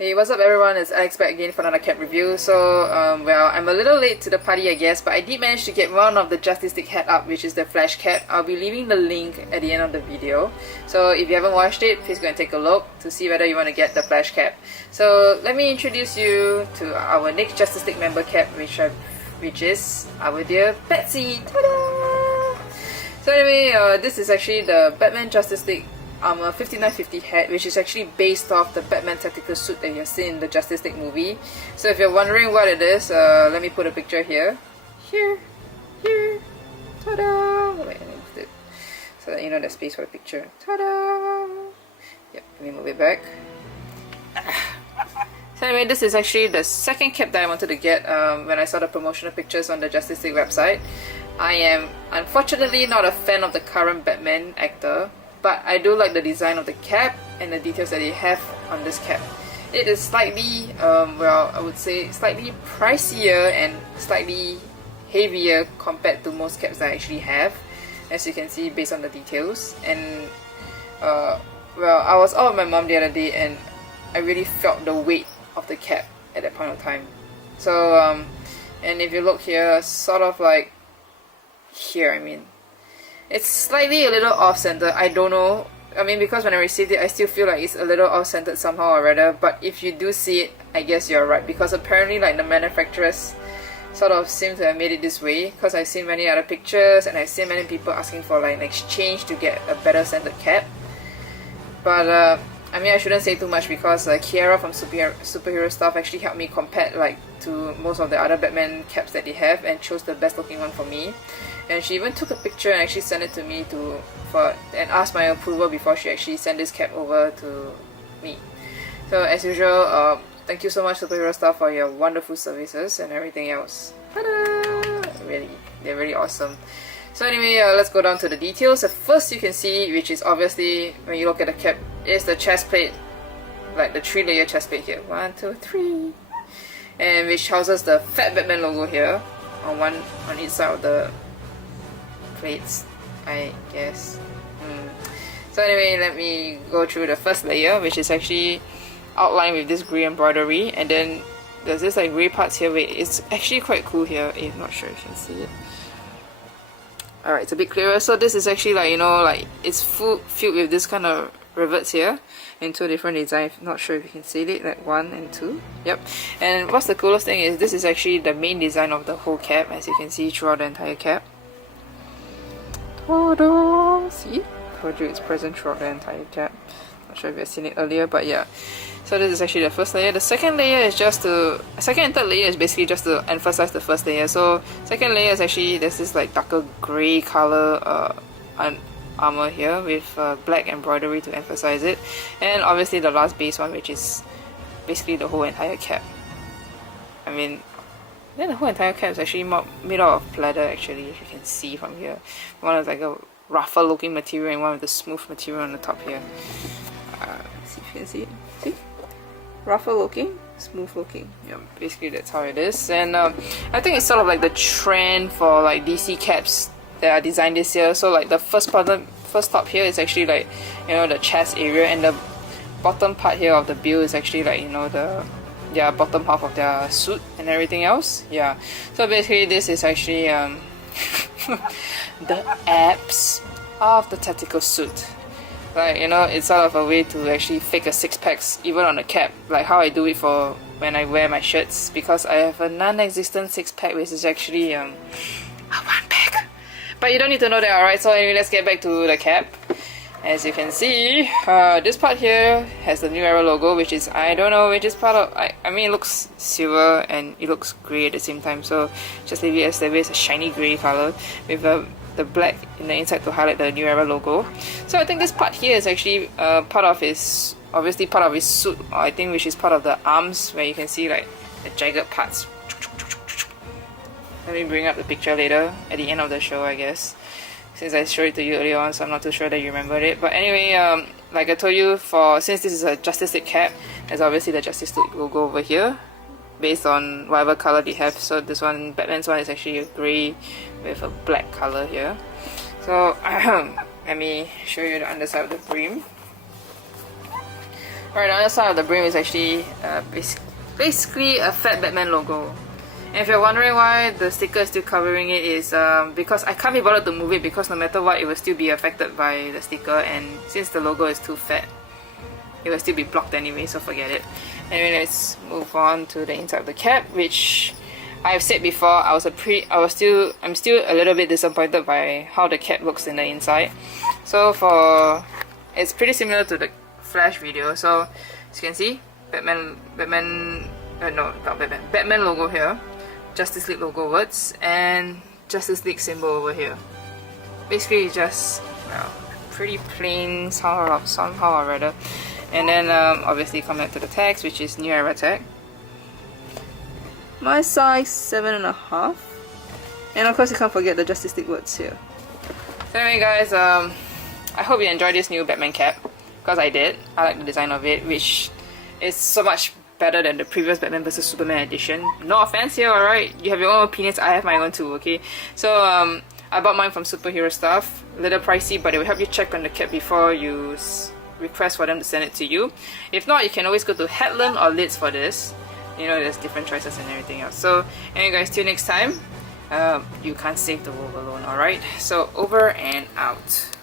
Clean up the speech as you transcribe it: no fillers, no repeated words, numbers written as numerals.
Hey, what's up everyone, it's Alex back again for another cap review. So, well, I'm a little late to the party I guess, but I did manage to get one of the Justice League hat up, which is the Flash cap. I'll be leaving the link at the end of the video. So if you haven't watched it, please go and take a look to see whether you want to get the Flash cap. So let me introduce you to our next Justice League member cap, which is our dear Betsy. Ta-da! So anyway, this is actually the Batman Justice League Armour 59fifty hat, which is actually based off the Batman tactical suit that you've seen in the Justice League movie. So if you're wondering what it is, let me put a picture here. Here. Ta-da! Wait, let me move it so that you know there's space for the picture. Ta-da! Yep, let me move it back. So anyway, this is actually the second cap that I wanted to get when I saw the promotional pictures on the Justice League website. I am unfortunately not a fan of the current Batman actor, but I do like the design of the cap and the details that they have on this cap. It is slightly, well, I would say slightly pricier and slightly heavier compared to most caps that I actually have, as you can see based on the details. And well, I was out with my mom the other day and I really felt the weight of the cap at that point of time. So, and if you look here, sort of like here, I mean, it's slightly a little off-centered, I don't know. I mean, because when I received it, I still feel like it's a little off-centered somehow or rather, but if you do see it, I guess you're right, because apparently like the manufacturers sort of seem to have made it this way, because I've seen many other pictures and I've seen many people asking for like an exchange to get a better centered cap. But I mean, I shouldn't say too much because Kiara from superhero stuff actually helped me compare like to most of the other Batman caps that they have and chose the best looking one for me. And she even took a picture and actually sent it to me and asked my approval before she actually sent this cap over to me. So as usual, thank you so much superhero stuff for your wonderful services and everything else. Ta-da! Really, they're really awesome. So anyway, let's go down to the details. The first you can see, which is obviously when you look at the cap, is the chest plate, like the 3-layer chest plate here. 1, 2, 3, and which houses the Fat Batman logo here on each side of the plates, I guess. So anyway, let me go through the first layer, which is actually outlined with this grey embroidery, and then there's this like grey parts here. Wait, it's actually quite cool here. I'm not sure if you can see it. Alright, it's a bit clearer. So this is actually like, you know, like it's filled with this kind of rivets here in two different designs. Not sure if you can see it, like 1 and 2. Yep. And what's the coolest thing is this is actually the main design of the whole cap, as you can see throughout the entire cap. Ta-da! See? Told you it's present throughout the entire cap. Not sure if you've seen it earlier, but yeah. So this is actually the first layer. The second layer is just to... Second and third layer is basically just to emphasize the first layer. So second layer is actually, there's this like darker grey color armor here with black embroidery to emphasize it. And obviously the last base one, which is basically the whole entire cap. I mean, then the whole entire cap is actually made out of pleather actually, if you can see from here. One is like a rougher looking material and one with the smooth material on the top here. Let's see if you can see it. See? Rougher looking, smooth looking. Yeah, basically that's how it is. And I think it's sort of like the trend for like DC caps that are designed this year. So like the first top here is actually like, you know, the chest area, and the bottom part here of the bill is actually like, you know, the bottom half of their suit and everything else. Yeah. So basically this is actually the abs of the tactical suit. Like, you know, it's sort of a way to actually fake a 6-pack even on a cap, like how I do it for when I wear my shirts, because I have a non-existent 6-pack which is actually a 1-pack. But you don't need to know that, alright? So anyway, let's get back to the cap. As you can see, this part here has the New Era logo, which is, I don't know, which is part of, I mean, it looks silver and it looks grey at the same time, so just leave it as there is a shiny grey color with the black in the inside to highlight the New Era logo. So I think this part here is actually part of his suit, I think, which is part of the arms, where you can see like the jagged parts. Let me bring up the picture later at the end of the show, I guess, since I showed it to you earlier on, so I'm not too sure that you remembered it. But anyway, like I told you, since this is a Justice League cap, there's obviously the Justice League logo over here, based on whatever color they have. So this one, Batman's one, is actually a grey with a black color here. So let me show you the underside of the brim. Right, the other side of the brim is actually basically a fat Batman logo. And if you're wondering why the sticker is still covering it, is because I can't be bothered to move it, because no matter what, it will still be affected by the sticker, and since the logo is too fat, it will still be blocked anyway, so forget it. Anyway, let's move on to the inside of the cap, which I've said before, I'm still a little bit disappointed by how the cap looks in the inside. So it's pretty similar to the Flash video. So as you can see, Batman logo here, Justice League logo words, and Justice League symbol over here. Basically just, well, pretty plain somehow or rather. And then obviously come back to the text, which is New Era tag. My size 7.5, and of course you can't forget the Justice League words here. So anyway guys, I hope you enjoyed this new Batman cap, because I did. I like the design of it, which is so much better than the previous Batman vs Superman edition. No offense here, alright? You have your own opinions, I have my own too, okay? So I bought mine from Superhero Stuff. A little pricey, but it will help you check on the cap before you request for them to send it to you. If not, you can always go to Headland or Lids for this. You know, there's different choices and everything else. So anyway guys, till next time, you can't save the world alone, alright? So over and out.